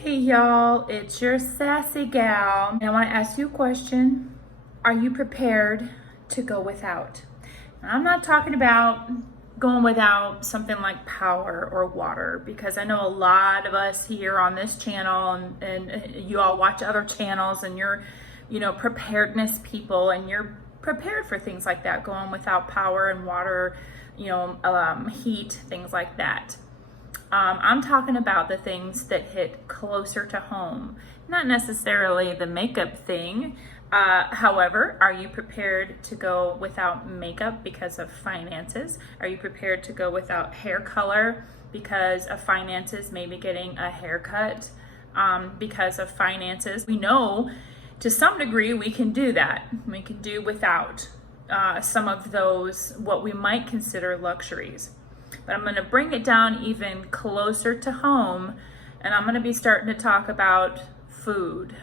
Hey y'all, it's your sassy gal. And I want to ask you a question. Are you prepared to go without? And I'm not talking about going without something like power or water, because I know a lot of us here on this channel and you all watch other channels and you're, preparedness people, and you're prepared for things like that, going without power and water, heat, things like that. I'm talking about the things that hit closer to home, not necessarily the makeup thing. However, are you prepared to go without makeup because of finances? Are you prepared to go without hair color because of finances? Maybe getting a haircut because of finances. We know to some degree we can do that. We can do without some of those, what we might consider luxuries. But I'm going to bring it down even closer to home, and I'm going to be starting to talk about food.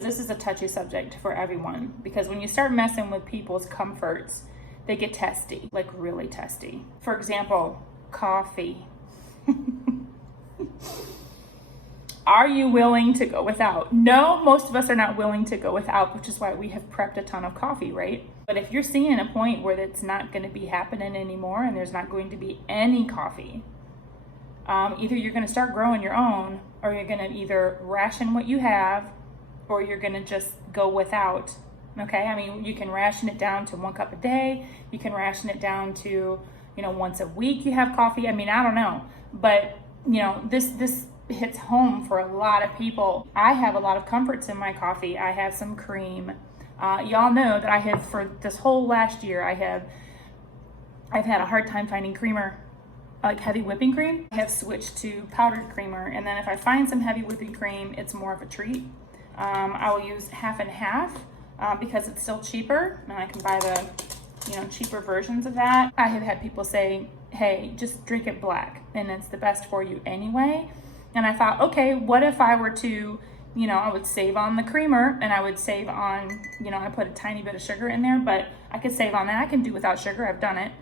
This is a touchy subject for everyone, because when you start messing with people's comforts, they get testy, like really testy. For example, coffee. Are you willing to go without? No, most of us are not willing to go without, which is why we have prepped a ton of coffee, right? But if you're seeing a point where it's not going to be happening anymore and there's not going to be any coffee, either you're going to start growing your own, or you're going to either ration what you have, or you're going to just go without. Okay, I mean, you can ration it down to 1 cup a day. You can ration it down to, once a week you have coffee. I mean, I don't know. But, this hits home for a lot of people. I have a lot of comforts in my coffee. I have some cream. Y'all know that I have, for this whole last year, I've had a hard time finding creamer, like heavy whipping cream. I have switched to powdered creamer. And then if I find some heavy whipping cream, it's more of a treat. I will use half and half. Because it's still cheaper, and I can buy the, cheaper versions of that. I have had people say, hey, just drink it black, and it's the best for you anyway. And I thought, okay, what if I were to, I would save on the creamer, and I would save on, I put a tiny bit of sugar in there, but I could save on that. I can do without sugar, I've done it.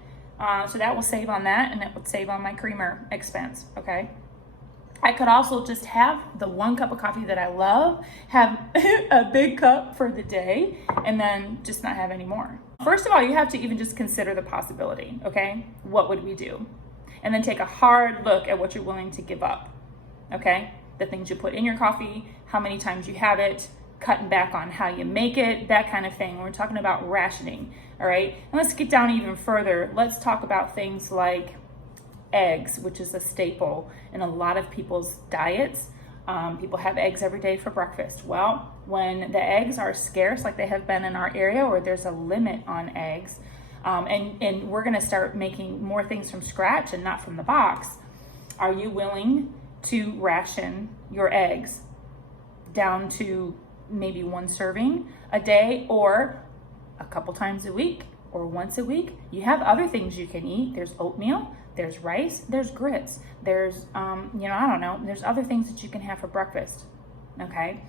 So that will save on that, and it would save on my creamer expense, okay? I could also just have the 1 cup of coffee that I love, have a big cup for the day, and then just not have any more. First of all, you have to even just consider the possibility, okay? What would we do? And then take a hard look at what you're willing to give up, okay? The things you put in your coffee, how many times you have it, cutting back on how you make it, that kind of thing. We're talking about rationing, all right? And let's get down even further. Let's talk about things like eggs, which is a staple in a lot of people's diets. People have eggs every day for breakfast. Well, when the eggs are scarce, like they have been in our area, or there's a limit on eggs, and we're going to start making more things from scratch and not from the box, are you willing to ration your eggs down to maybe 1 serving a day, or a couple times a week, or once a week? You have other things you can eat. There's oatmeal, there's rice, there's grits, there's, there's other things that you can have for breakfast, okay?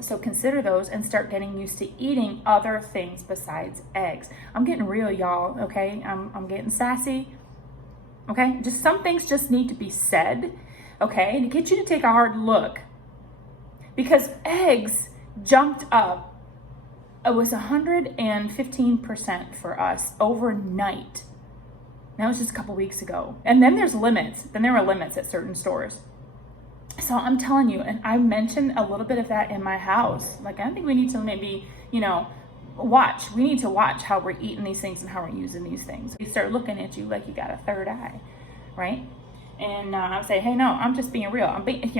So consider those and start getting used to eating other things besides eggs. I'm getting real, y'all, okay? I'm getting sassy, okay? Just some things just need to be said, okay? To get you to take a hard look, because eggs jumped up. It was 115% for us overnight. That was just a couple weeks ago. And then there's limits. Then there were limits at certain stores. So I'm telling you, and I mentioned a little bit of that in my house. Like, I think we need to maybe, watch. We need to watch how we're eating these things and how we're using these things. We start looking at you like you got a third eye, right? And I say, hey, no, I'm just being real. I'm being,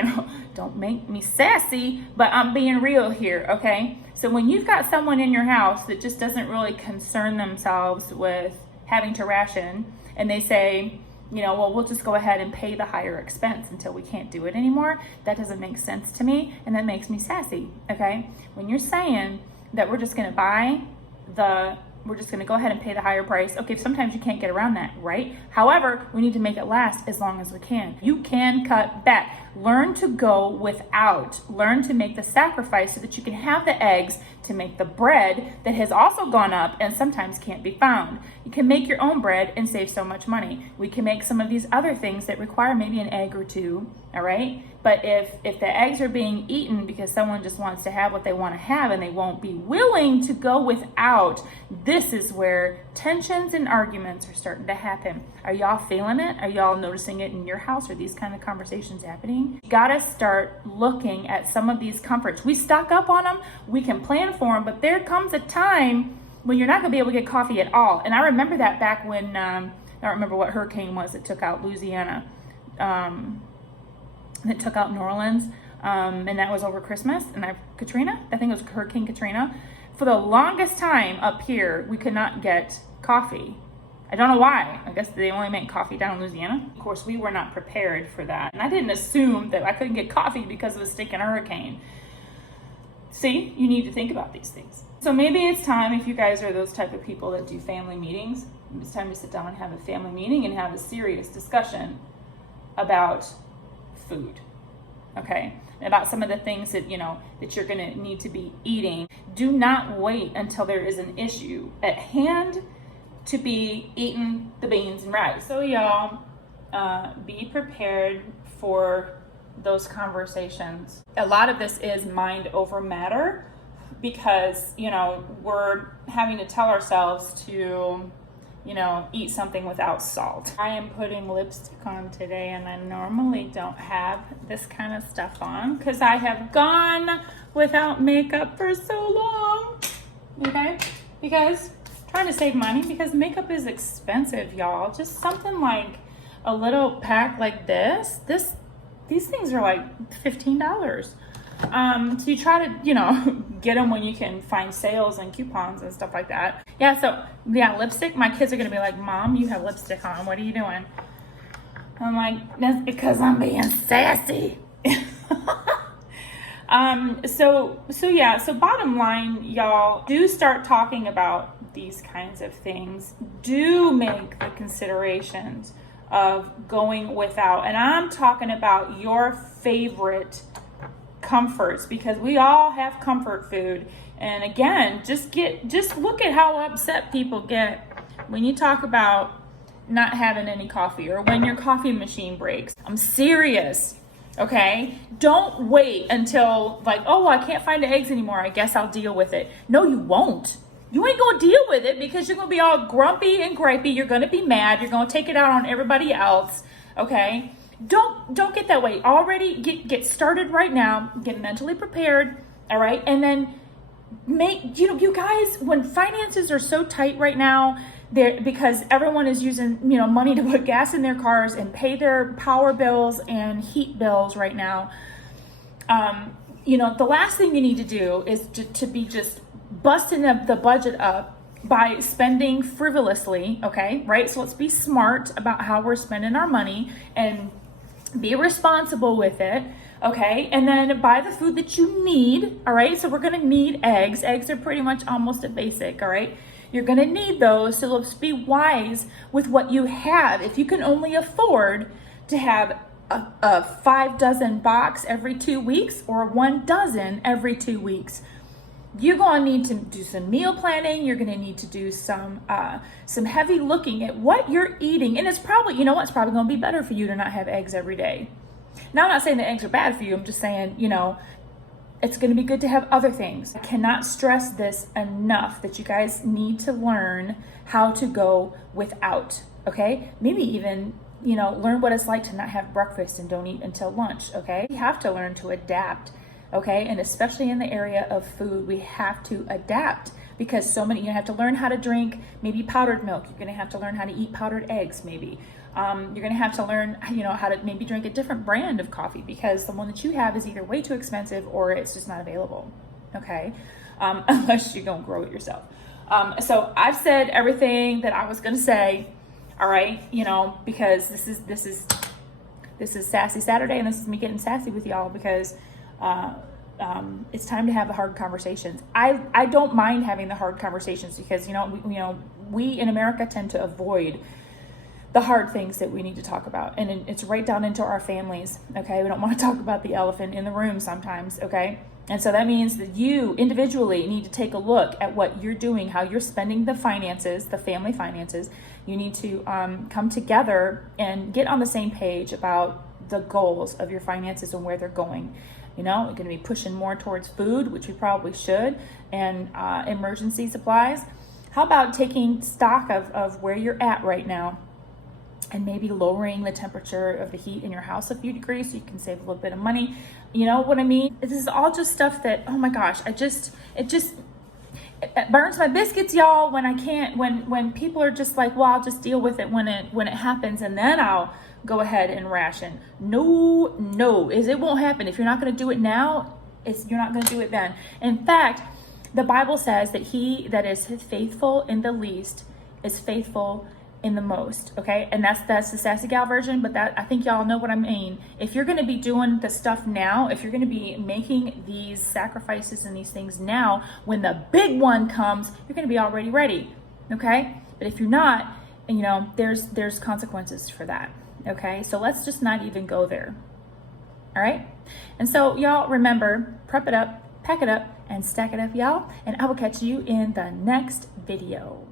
don't make me sassy, but I'm being real here, okay? So when you've got someone in your house that just doesn't really concern themselves with having to ration, and they say, well, we'll just go ahead and pay the higher expense until we can't do it anymore, that doesn't make sense to me, and that makes me sassy, okay? When you're saying that we're just gonna we're just gonna go ahead and pay the higher price, okay, sometimes you can't get around that, right? However, we need to make it last as long as we can. You can cut back. Learn to go without. Learn to make the sacrifice so that you can have the eggs to make the bread that has also gone up and sometimes can't be found. You can make your own bread and save so much money. We can make some of these other things that require maybe an egg or two, all right? But if the eggs are being eaten because someone just wants to have what they want to have and they won't be willing to go without, this is where tensions and arguments are starting to happen. Are y'all feeling it? Are y'all noticing it in your house? Are these kind of conversations happening? You gotta start looking at some of these comforts. We stock up on them, we can plan for them, but there comes a time when you're not gonna be able to get coffee at all. And I remember that back when, I don't remember what hurricane was that took out Louisiana, that took out New Orleans, and that was over Christmas, and Katrina, I think it was Hurricane Katrina. For the longest time up here, we could not get coffee. I don't know why. I guess they only make coffee down in Louisiana. Of course, we were not prepared for that. And I didn't assume that I couldn't get coffee because of a stinking hurricane. See, you need to think about these things. So maybe it's time, if you guys are those type of people that do family meetings, it's time to sit down and have a family meeting and have a serious discussion about food, okay? And about some of the things that, that you're gonna need to be eating. Do not wait until there is an issue at hand to be eating the beans and rice. So y'all, be prepared for those conversations. A lot of this is mind over matter because, we're having to tell ourselves to, eat something without salt. I am putting lipstick on today and I normally don't have this kind of stuff on because I have gone without makeup for so long, okay? Because trying to save money because makeup is expensive, y'all. Just something like a little pack like these things are like $15. So you try to, get them when you can find sales and coupons and stuff like that. Yeah, lipstick. My kids are going to be like, Mom, you have lipstick on. What are you doing? I'm like, that's because I'm being sassy. So bottom line, y'all, do start talking about these kinds of things. Do make the considerations of going without. And I'm talking about your favorite comforts because we all have comfort food. And again, just look at how upset people get when you talk about not having any coffee or when your coffee machine breaks. I'm serious. Okay? Don't wait until I can't find the eggs anymore. I guess I'll deal with it. No, you won't. You ain't gonna deal with it because you're gonna be all grumpy and gripey. You're gonna be mad. You're gonna take it out on everybody else. Okay? Don't get that way. Already get started right now. Get mentally prepared. All right? And then you guys, when finances are so tight right now, because everyone is using, money to put gas in their cars and pay their power bills and heat bills right now. The last thing you need to do is to be just busting the budget up by spending frivolously, okay, right? So let's be smart about how we're spending our money and be responsible with it, okay? And then buy the food that you need, all right? So we're gonna need eggs. Eggs are pretty much almost a basic, all right? You're gonna need those, so let's be wise with what you have. If you can only afford to have a 5 dozen box every 2 weeks or 1 dozen every 2 weeks, you're going to need to do some meal planning. You're going to need to do some heavy looking at what you're eating. And it's probably, it's probably going to be better for you to not have eggs every day. Now, I'm not saying that eggs are bad for you. I'm just saying, it's going to be good to have other things. I cannot stress this enough that you guys need to learn how to go without, okay? Maybe even, learn what it's like to not have breakfast and don't eat until lunch, okay? You have to learn to adapt. Okay, and especially in the area of food, we have to adapt because you have to learn how to drink maybe powdered milk. You're gonna have to learn how to eat powdered eggs maybe. You're gonna have to learn, how to maybe drink a different brand of coffee because the one that you have is either way too expensive or it's just not available, okay? Unless you're gonna grow it yourself. So I've said everything that I was gonna say, all right, because this is Sassy Saturday and this is me getting sassy with y'all because it's time to have the hard conversations. I don't mind having the hard conversations because we in America tend to avoid the hard things that we need to talk about. And it's right down into our families, okay? We don't want to talk about the elephant in the room sometimes, okay? And so that means that you individually need to take a look at what you're doing, how you're spending the finances, the family finances. You need to come together and get on the same page about the goals of your finances and where they're going. You know, you're going to be pushing more towards food, which we probably should, and emergency supplies. How about taking stock of where you're at right now and maybe lowering the temperature of the heat in your house a few degrees so you can save a little bit of money? You know what I mean? This is all just stuff that, oh my gosh, it burns my biscuits, y'all, when I can't, when people are just like, well, I'll just deal with it when it happens, and then I'll go ahead and ration. No, it won't happen. If you're not going to do it now, you're not going to do it then. In fact, the Bible says that he that is faithful in the least is faithful in the most, okay? And that's the Sassy Gal version, but that, I think y'all know what I mean. If you're going to be doing the stuff now, if you're going to be making these sacrifices and these things now, when the big one comes, you're going to be already ready, okay? But if you're not, you know, there's consequences for that, okay? So let's just not even go there, all right? And so y'all remember, prep it up, pack it up, and stack it up, y'all. And I will catch you in the next video.